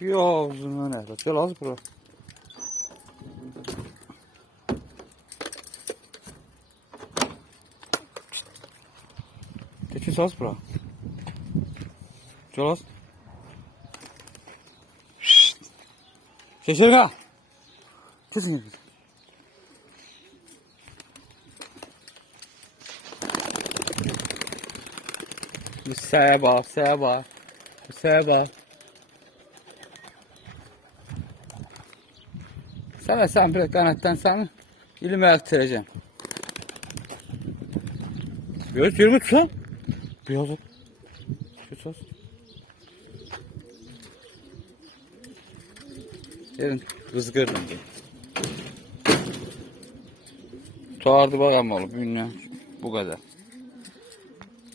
Yok uzun ne? Gel az bura. Geçin az bura. Gel az. Şeşerga. Kesin gel. Sağa bak, Sağa bak. Sen bir kanattan sen ilime aktaracağım. Göz yürümü tutsan. Biraz ot. Şu sos. Gelin kızgırdım. Tuardı bakalım oğlum. Ünlü. Bu kadar.